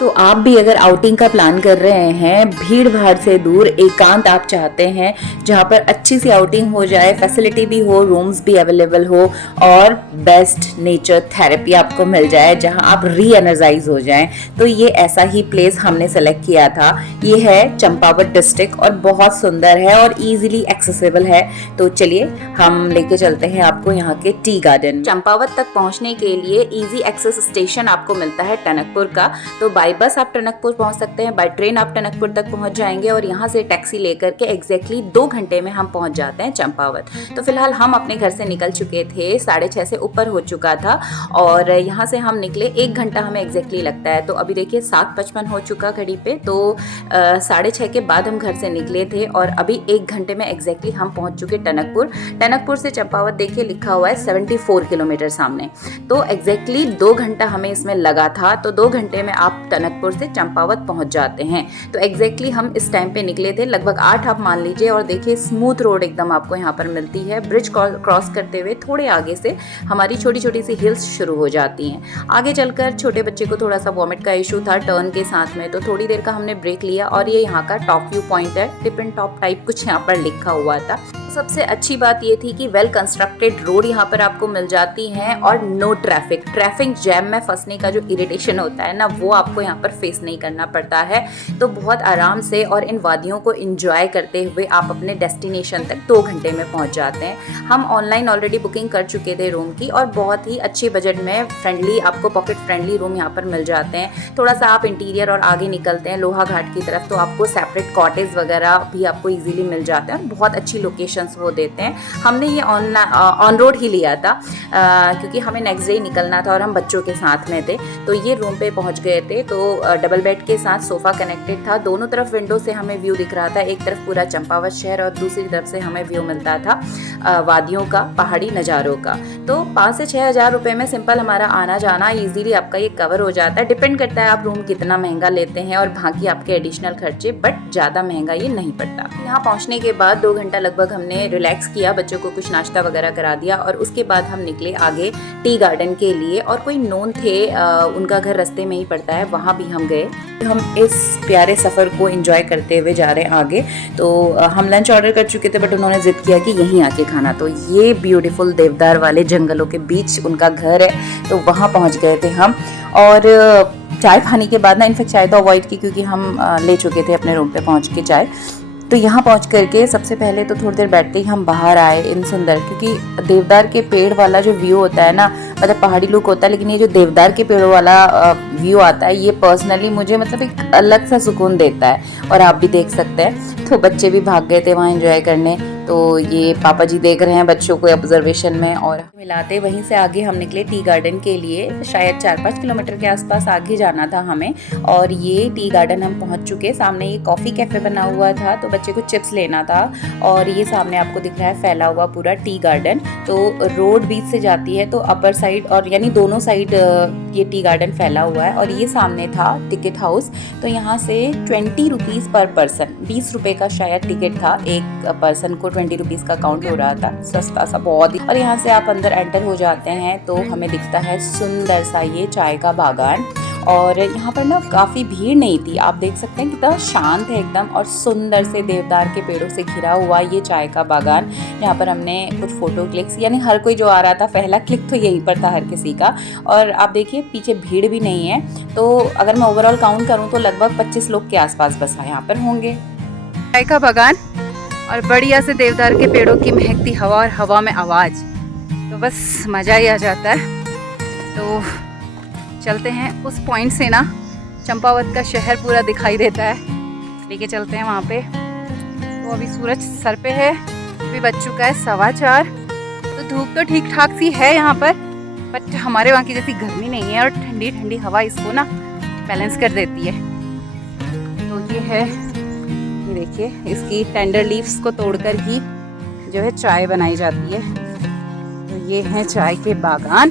तो आप भी अगर आउटिंग का प्लान कर रहे हैं, भीड़ भाड़ से दूर एकांत आप चाहते हैं जहां पर अच्छी सी आउटिंग हो जाए, फैसिलिटी भी हो, रूम्स भी अवेलेबल हो और बेस्ट नेचर थेरेपी आपको मिल जाए, जहां आप री एनर्जाइज हो जाएं, तो ये ऐसा ही प्लेस हमने सेलेक्ट किया था। ये है चंपावत डिस्ट्रिक्ट और बहुत सुंदर है और इजीली एक्सेसिबल है। तो चलिए हम लेके चलते हैं आपको यहाँ के टी गार्डन। चंपावत तक पहुँचने के लिए इजी एक्सेस स्टेशन आपको मिलता है टनकपुर का। तो बाय बस आप टनकपुर पहुंच सकते हैं, बाय ट्रेन आप टनकपुर तक पहुंच जाएंगे और यहाँ से टैक्सी लेकर के एग्जैक्टली 2 घंटे में हम पहुंच जाते हैं चंपावत। तो फिलहाल हम अपने घर से निकल चुके थे, 6:30 से ऊपर हो चुका था और यहाँ से हम निकले 1 घंटा हमें एग्जैक्टली लगता है। तो अभी देखिए 7:55 हो चुका घड़ी पे, तो 6:30 के बाद हम घर से निकले थे और अभी 1 घंटे में एग्जैक्टली हम पहुंच चुके टनकपुर। टनकपुर से चंपावत देखिए लिखा हुआ है 74 किलोमीटर सामने। तो एग्जैक्टली 2 घंटा हमें इसमें लगा था। तो 2 घंटे में आप टनकपुर से चंपावत पहुंच जाते हैं। तो एग्जैक्टली हम इस टाइम पे निकले थे, लगभग 8 आप मान लीजिए। और देखिए स्मूथ रोड एकदम आपको यहाँ पर मिलती है। ब्रिज क्रॉस करते हुए थोड़े आगे से हमारी छोटी छोटी सी हिल्स शुरू हो जाती हैं। आगे चलकर छोटे बच्चे को थोड़ा सा वॉमिट का इशू था टर्न के साथ में, तो थोड़ी देर का हमने ब्रेक लिया और ये यहाँ का टॉप व्यू पॉइंट है, टिप एंड टॉप टाइप कुछ यहाँ पर लिखा हुआ था। सबसे अच्छी बात ये थी कि वेल कंस्ट्रक्टेड रोड यहाँ पर आपको मिल जाती हैं और नो ट्रैफिक जैम में फंसने का जो इरिटेशन होता है ना, वो आपको यहाँ पर फेस नहीं करना पड़ता है। तो बहुत आराम से और इन वादियों को एंजॉय करते हुए आप अपने डेस्टिनेशन तक 2 घंटे में पहुँच जाते हैं। हम ऑनलाइन ऑलरेडी बुकिंग कर चुके थे रूम की और बहुत ही अच्छे बजट में फ्रेंडली, आपको पॉकेट फ्रेंडली रूम यहाँ पर मिल जाते हैं। थोड़ा सा आप इंटीरियर और आगे निकलते हैं लोहा घाट की तरफ, तो आपको सेपरेट कॉटेज वगैरह भी आपको ईजिली मिल जाते हैं और बहुत अच्छी लोकेशन वो देते हैं। हमने ये ऑन रोड ही लिया था क्योंकि हमें नेक्स्ट डे निकलना था और हम बच्चों के साथ में थे। तो ये रूम पे पहुंच गए थे। तो डबल बेड के साथ सोफा कनेक्टेड था, दोनों तरफ विंडो से हमें व्यू दिख रहा था। एक तरफ पूरा चंपावत शहर और दूसरी तरफ से हमें व्यू मिलता था वादियों का, पहाड़ी नज़ारों का। तो 5 से 6 हज़ार रुपये में सिंपल हमारा आना जाना ईजिली आपका ये कवर हो जाता है। डिपेंड करता है आप रूम कितना महंगा लेते हैं और बाकी आपके एडिशनल खर्चे, बट ज़्यादा महंगा ये नहीं पड़ता। यहाँ पहुँचने के बाद 2 घंटा लगभग हमने रिलैक्स किया, बच्चों को कुछ नाश्ता वगैरह करा दिया और उसके बाद हम निकले आगे टी गार्डन के लिए। और कोई नोन थे, उनका घर रास्ते में ही पड़ता है, वहाँ भी हम गए। हम इस प्यारे सफ़र को एंजॉय करते हुए जा रहे हैं आगे। तो हम लंच ऑर्डर कर चुके थे बट उन्होंने जिद किया कि यहीं आके खाना। तो ये ब्यूटीफुल देवदार वाले जंगलों के बीच उनका घर है, तो वहाँ पहुँच गए थे हम। और चाय खाने के बाद ना, इनफेक्ट चाय तो अवॉइड की क्योंकि हम ले चुके थे अपने रूम पे पहुँच के चाय। तो यहाँ पहुँच करके सबसे पहले तो थोड़ी देर बैठते ही हम बाहर आए इन सुंदर, क्योंकि देवदार के पेड़ वाला जो व्यू होता है ना, मतलब पहाड़ी लुक होता है, लेकिन ये जो देवदार के पेड़ों वाला व्यू आता है, ये पर्सनली मुझे मतलब एक अलग सा सुकून देता है और आप भी देख सकते हैं। तो बच्चे भी भाग गए थे वहाँ एंजॉय करने। तो ये पापा जी देख रहे हैं बच्चों को ऑब्जर्वेशन में और मिलाते। वहीं से आगे हम निकले टी गार्डन के लिए, शायद 4-5 किलोमीटर के आसपास आगे जाना था हमें। और ये टी गार्डन हम पहुंच चुके। सामने ये कॉफ़ी कैफ़े बना हुआ था, तो बच्चे को चिप्स लेना था। और ये सामने आपको दिख रहा है फैला हुआ पूरा टी गार्डन। तो रोड बीच से जाती है, तो अपर साइड और यानी दोनों साइड ये टी गार्डन फैला हुआ है। और ये सामने था टिकट हाउस। तो यहाँ से 20 रुपीज़ पर पर्सन, 20 रुपये का शायद टिकट था, एक पर्सन को 20 रुपीज़ का काउंट हो रहा था, सस्ता सा बहुत ही। और यहाँ से आप अंदर एंटर हो जाते हैं तो हमें दिखता है सुंदर सा ये चाय का बागान। और यहाँ पर ना काफ़ी भीड़ नहीं थी, आप देख सकते हैं कितना शांत है एकदम और सुंदर से देवदार के पेड़ों से घिरा हुआ ये चाय का बागान। यहाँ पर हमने कुछ फ़ोटो क्लिक्स, यानी हर कोई जो आ रहा था पहला क्लिक तो यहीं पर था हर किसी का। और आप देखिए पीछे भीड़ भी नहीं है। तो अगर मैं ओवरऑल काउंट करूँ तो लगभग 25 लोग के आसपास बस यहाँ पर होंगे। चाय का बागान और बढ़िया से देवदार के पेड़ों की महकती हवा और हवा में आवाज़, तो बस मज़ा ही आ जाता है। तो चलते हैं उस पॉइंट से ना, चंपावत का शहर पूरा दिखाई देता है, लेके चलते हैं वहाँ पे। तो अभी सूरज सर पे है, अभी बज चुका है 4:15। तो धूप तो ठीक ठाक सी है यहाँ पर, बट हमारे वहाँ की जैसी गर्मी नहीं है और ठंडी ठंडी हवा इसको ना बैलेंस कर देती है। तो ये है, ये देखिए इसकी टेंडर लीव्स को तोड़कर ही जो है चाय बनाई जाती है। तो ये है चाय के बागान।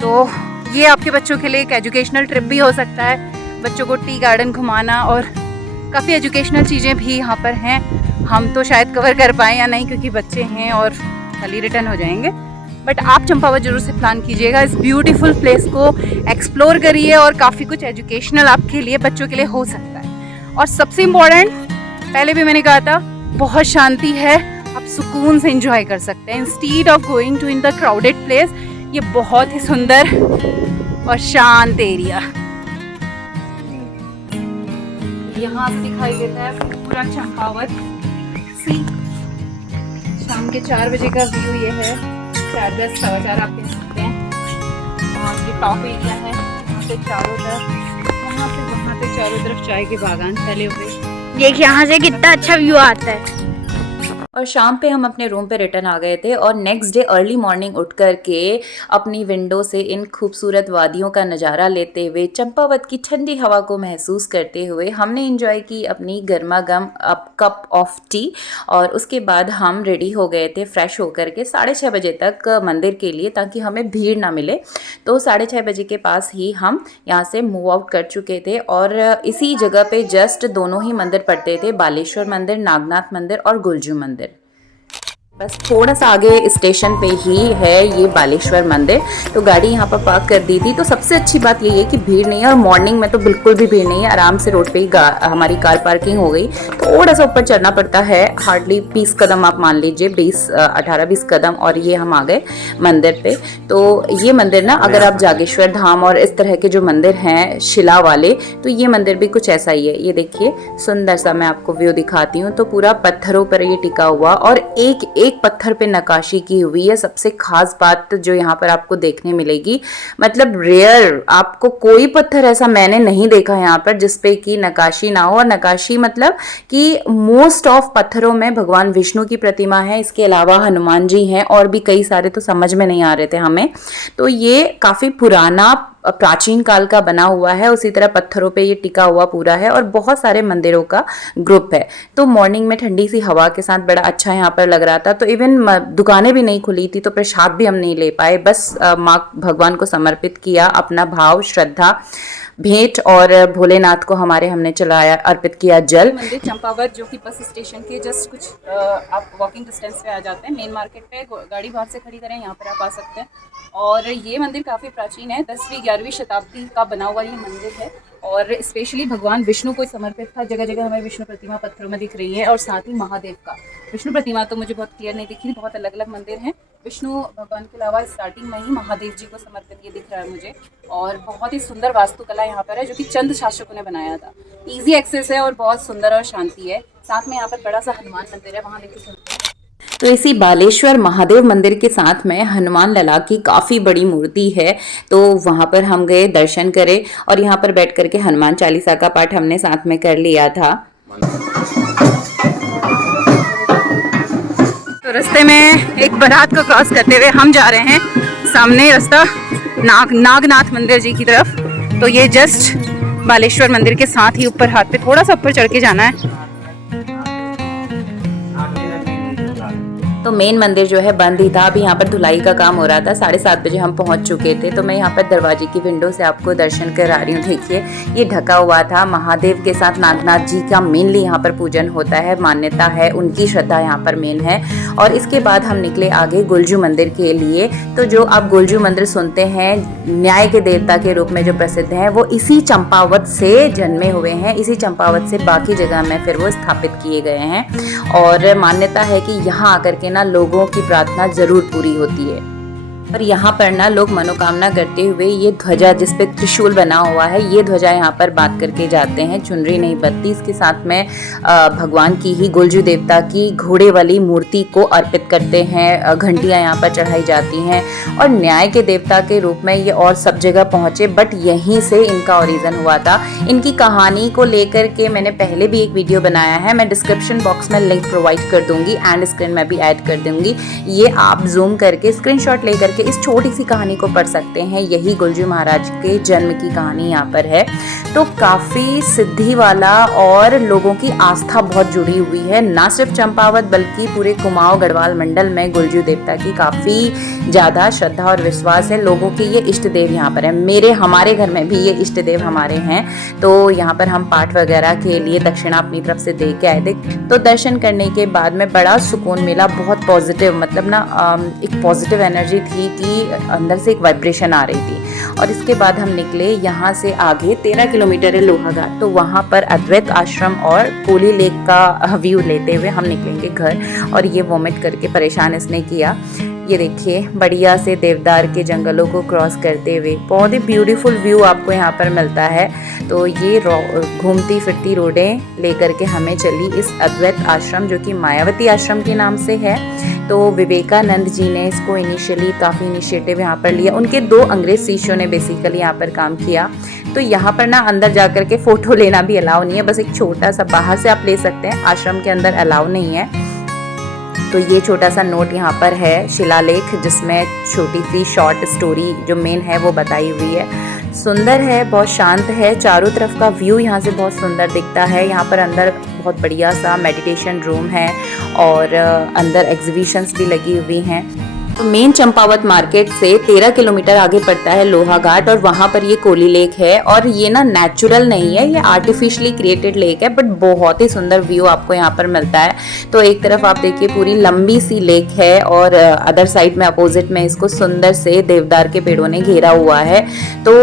तो ये आपके बच्चों के लिए एक एजुकेशनल ट्रिप भी हो सकता है, बच्चों को टी गार्डन घुमाना, और काफ़ी एजुकेशनल चीज़ें भी यहाँ पर हैं। हम तो शायद कवर कर पाएँ या नहीं क्योंकि बच्चे हैं और कल ही रिटर्न हो जाएंगे। बट आप चंपावत जरूर से प्लान कीजिएगा। इस ब्यूटीफुल प्लेस को एक्सप्लोर करिए और काफ़ी कुछ एजुकेशनल आपके लिए, बच्चों के लिए हो सकता है। और सबसे इम्पोर्टेंट, पहले भी मैंने कहा था, बहुत शांति है, आप सुकून से एंजॉय कर सकते हैं instead of going to in the crowded place. ये बहुत ही सुंदर और शांत एरिया, यहाँ से दिखाई देता है पूरा चंपावत सी। शाम के 4 बजे का व्यू ये है, 4:10 4:15 आप कह सकते हैं। वहाँ से टॉप एरिया है, वहाँ से चारों तरफ, वहाँ से चारों तरफ चाय के बागान फैले हुए। देखिए यहाँ से कितना अच्छा व्यू आता है। और शाम पे हम अपने रूम पे रिटर्न आ गए थे और नेक्स्ट डे अर्ली मॉर्निंग उठ कर के अपनी विंडो से इन खूबसूरत वादियों का नज़ारा लेते हुए, चंपावत की ठंडी हवा को महसूस करते हुए हमने एंजॉय की अपनी गर्मा गर्म कप ऑफ टी। और उसके बाद हम रेडी हो गए थे फ्रेश होकर के 6:30 बजे तक मंदिर के लिए, ताकि हमें भीड़ ना मिले। तो 6:30 बजे के पास ही हम यहाँ से मूव आउट कर चुके थे और इसी जगह पे जस्ट दोनों ही मंदिर पड़ते थे, बालेश्वर मंदिर, नागनाथ मंदिर और गुलजू मंदिर। बस थोड़ा सा आगे स्टेशन पे ही है ये बालेश्वर मंदिर। तो गाड़ी यहाँ पर पार्क कर दी थी। तो सबसे अच्छी बात ये है कि भीड़ नहीं है, और मॉर्निंग में तो बिल्कुल भी भीड़ नहीं है। आराम से रोड पे ही हमारी कार पार्किंग हो गई। थोड़ा सा ऊपर चढ़ना पड़ता है, हार्डली 20 कदम आप मान लीजिए, 18-20 कदम, और ये हम आ गए मंदिर पे। तो ये मंदिर ना, अगर आप जागेश्वर धाम और इस तरह के जो मंदिर हैं शिला वाले, तो ये मंदिर भी कुछ ऐसा ही है। ये देखिए सुंदर सा, मैं आपको व्यू दिखाती हूँ। तो पूरा पत्थरों पर ये टिका हुआ और एक पत्थर पे नक्काशी की हुई है। सबसे खास बात जो यहाँ पर आपको देखने मिलेगी, मतलब रेयर, आपको कोई पत्थर ऐसा मैंने नहीं देखा यहाँ पर जिसपे की नक्काशी ना हो। और नक्काशी मतलब कि मोस्ट ऑफ पत्थरों में भगवान विष्णु की प्रतिमा है, इसके अलावा हनुमान जी हैं और भी कई सारे, तो समझ में नहीं आ रहे थे हमें। तो ये काफी पुराना प्राचीन काल का बना हुआ है, उसी तरह पत्थरों पे ये टिका हुआ पूरा है और बहुत सारे मंदिरों का ग्रुप है। तो मॉर्निंग में ठंडी सी हवा के साथ बड़ा अच्छा यहाँ पर लग रहा था। तो इवन दुकानें भी नहीं खुली थी, तो प्रसाद भी हम नहीं ले पाए। बस माँ भगवान को समर्पित किया अपना भाव, श्रद्धा, भेंट, और भोलेनाथ को हमने चलाया, अर्पित किया जल। मंदिर चंपावत जो कि बस स्टेशन के जस्ट कुछ आप वॉकिंग डिस्टेंस पे आ जाते हैं। मेन मार्केट पे गाड़ी बाहर से खड़ी करें, यहाँ पर आप आ सकते हैं। और ये मंदिर काफ़ी प्राचीन है, 10वीं-11वीं शताब्दी का बना हुआ ये मंदिर है और स्पेशली भगवान विष्णु को समर्पित था। जगह जगह हमें विष्णु प्रतिमा पत्थरों में दिख रही है और साथ ही महादेव का। विष्णु प्रतिमा तो मुझे बहुत क्लियर नहीं दिखी, बहुत अलग अलग मंदिर हैं। विष्णु भगवान के अलावा स्टार्टिंग में ही महादेव जी को समर्पित ये दिख रहा है मुझे। और बहुत ही सुंदर वास्तुकला यहाँ पर है, जो कि चंद शासकों ने बनाया था। ईजी एक्सेस है और बहुत सुंदर और शांति है। साथ में यहाँ पर बड़ा सा हनुमान मंदिर है, वहाँ देखिए। तो इसी बालेश्वर महादेव मंदिर के साथ में हनुमान लला की काफ़ी बड़ी मूर्ति है। तो वहाँ पर हम गए, दर्शन करे और यहाँ पर बैठ करके हनुमान चालीसा का पाठ हमने साथ में कर लिया था। तो रास्ते में एक बारात को क्रॉस करते हुए हम जा रहे हैं सामने रास्ता नागनाथ मंदिर जी की तरफ। तो ये जस्ट बालेश्वर मंदिर के साथ ही ऊपर हाथ पे थोड़ा सा ऊपर चढ़ के जाना है। तो मेन मंदिर जो है बंद ही था, अभी यहाँ पर धुलाई का काम हो रहा था। 7:30 बजे हम पहुँच चुके थे। तो मैं यहाँ पर दरवाजे की विंडो से आपको दर्शन करा रही हूँ। देखिए ये ढका हुआ था। महादेव के साथ नागनाथ जी का मेनली यहाँ पर पूजन होता है, मान्यता है, उनकी श्रद्धा यहाँ पर मेन है। और इसके बाद हम निकले आगे गुलजू मंदिर के लिए। तो जो आप गुलजू मंदिर सुनते हैं, न्याय के देवता के रूप में जो प्रसिद्ध हैं, वो इसी चंपावत से जन्मे हुए हैं। इसी चंपावत से बाकी जगह में फिर वो स्थापित किए गए हैं। और मान्यता है कि यहाँ आकर के ना लोगों की प्रार्थना जरूर पूरी होती है। और यहाँ पर ना लोग मनोकामना करते हुए ये ध्वजा जिसपे त्रिशूल बना हुआ है, ये ध्वजा यहाँ पर बांध करके जाते हैं। चुनरी नहीं बत्ती, इसके साथ में भगवान की ही, गुलजू देवता की घोड़े वाली मूर्ति को अर्पित करते हैं। घंटियाँ यहाँ पर चढ़ाई जाती हैं। और न्याय के देवता के रूप में ये और सब जगह पहुँचे, बट यहीं से इनका ओरिजिन हुआ था। इनकी कहानी को लेकर के मैंने पहले भी एक वीडियो बनाया है, मैं डिस्क्रिप्शन बॉक्स में लिंक प्रोवाइड कर दूंगी, एंड स्क्रीन में भी ऐड कर दूंगी। ये आप जूम करके स्क्रीनशॉट लेकर के इस छोटी सी कहानी को पढ़ सकते हैं। यही गुलजू महाराज के जन्म की कहानी यहाँ पर है। तो काफ़ी सिद्धि वाला और लोगों की आस्था बहुत जुड़ी हुई है। ना सिर्फ चंपावत बल्कि पूरे कुमाऊं गढ़वाल मंडल में गुलजू देवता की काफ़ी ज़्यादा श्रद्धा और विश्वास है। लोगों के ये इष्ट देव यहाँ पर है। हमारे घर में भी ये इष्ट देव हमारे हैं। तो यहाँ पर हम पाठ वगैरह के लिए दक्षिणा अपनी तरफ से दे के आए थे। तो दर्शन करने के बाद में बड़ा सुकून मिला, बहुत पॉजिटिव, मतलब ना एक पॉजिटिव एनर्जी थी कि अंदर से एक वाइब्रेशन आ रही थी। और इसके बाद हम निकले यहाँ से आगे 13 किलोमीटर है लोहाघाट। तो वहाँ पर अद्वैत आश्रम और कोली लेक का व्यू लेते हुए हम निकलेंगे घर। और ये वॉमिट करके परेशान इसने किया। ये देखिए बढ़िया से देवदार के जंगलों को क्रॉस करते हुए बहुत ही ब्यूटीफुल व्यू आपको यहाँ पर मिलता है। तो ये घूमती फिरती रोडें लेकर के हमें चली इस अद्वैत आश्रम, जो कि मायावती आश्रम के नाम से है। तो विवेकानंद जी ने इसको इनिशियली काफ़ी इनिशिएटिव यहाँ पर लिया। उनके 2 अंग्रेज शिष्यों ने बेसिकली यहाँ पर काम किया। तो यहाँ पर ना अंदर जा कर के फ़ोटो लेना भी अलाउ नहीं है, बस एक छोटा सा बाहर से आप ले सकते हैं, आश्रम के अंदर अलाउ नहीं है। तो ये छोटा सा नोट यहाँ पर है, शिलालेख, जिसमें छोटी सी शॉर्ट स्टोरी जो मेन है वो बताई हुई है। सुंदर है, बहुत शांत है, चारों तरफ का व्यू यहाँ से बहुत सुंदर दिखता है। यहाँ पर अंदर बहुत बढ़िया सा मेडिटेशन रूम है और अंदर एग्जीबिशंस भी लगी हुई हैं। तो मेन चंपावत मार्केट से 13 किलोमीटर आगे पड़ता है लोहाघाट और वहाँ पर ये कोली लेक है। और ये ना नेचुरल नहीं है, ये आर्टिफिशियली क्रिएटेड लेक है, बट बहुत ही सुंदर व्यू आपको यहाँ पर मिलता है। तो एक तरफ आप देखिए पूरी लंबी सी लेक है और अदर साइड में अपोजिट में इसको सुंदर से देवदार के पेड़ों ने घेरा हुआ है। तो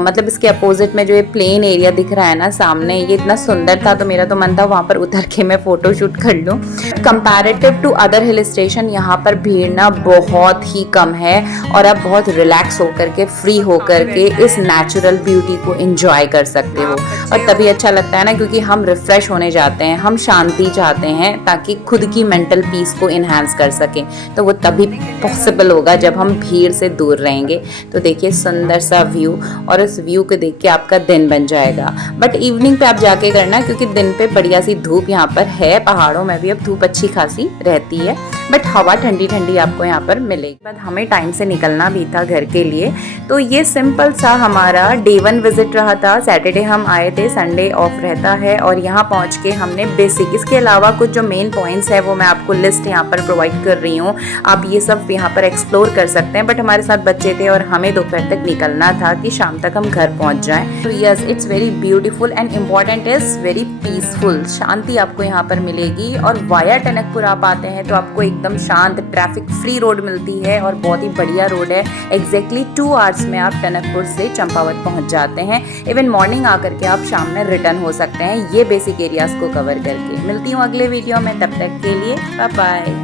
मतलब इसके अपोजिट में जो ये प्लेन एरिया दिख रहा है ना सामने, ये इतना सुंदर था तो मेरा तो मन था वहाँ पर उतर के मैं फोटो शूट कर लूँ। Comparative to other hill station यहाँ पर भीड़ ना बहुत ही कम है और आप बहुत रिलैक्स होकर के, फ्री होकर के इस नेचुरल ब्यूटी को एंजॉय कर सकते हो। और तभी अच्छा लगता है ना, क्योंकि हम रिफ्रेश होने जाते हैं, हम शांति चाहते हैं ताकि खुद की मेंटल पीस को इन्हांस कर सकें। तो वो तभी पॉसिबल होगा जब हम भीड़ से दूर रहेंगे। तो देखिए सुंदर सा व्यू, और इस व्यू को देख के आपका दिन बन जाएगा। बट इवनिंग पे आप जाके करना, क्योंकि दिन पे बढ़िया सी धूप यहाँ पर है। पहाड़ों में भी अब धूप अच्छी खासी रहती है, बट हवा ठंडी ठंडी आपको यहाँ पर मिलेगी। बाद हमें टाइम से निकलना भी था घर के लिए। तो ये सिंपल सा हमारा डे 1 विजिट रहा था। सैटरडे हम आए थे, संडे ऑफ रहता है। और यहाँ पहुँच के हमने बेसिक, इसके अलावा कुछ जो मेन पॉइंट्स है वो मैं आपको लिस्ट यहाँ पर प्रोवाइड कर रही हूँ, आप ये सब यहाँ पर एक्सप्लोर कर सकते हैं। बट हमारे साथ बच्चे थे और हमें दोपहर तक निकलना था कि शाम तक हम घर पहुँच जाएं। तो yes, it's very beautiful and important is very peaceful. शांति आपको यहाँ पर मिलेगी। और वाया टनकपुर आप आते हैं तो आपको एकदम शांत, ट्रैफिक फ्री रोड मिलती है और बहुत ही बढ़िया रोड है। एग्जैक्टली 2 आवर्स में आप टनकपुर से चंपावत पहुंच जाते हैं। इवन मॉर्निंग आकर के आप शाम में रिटर्न हो सकते हैं, ये बेसिक एरियाज को कवर करके। मिलती हूँ अगले वीडियो में, तब तक के लिए बाय बाय।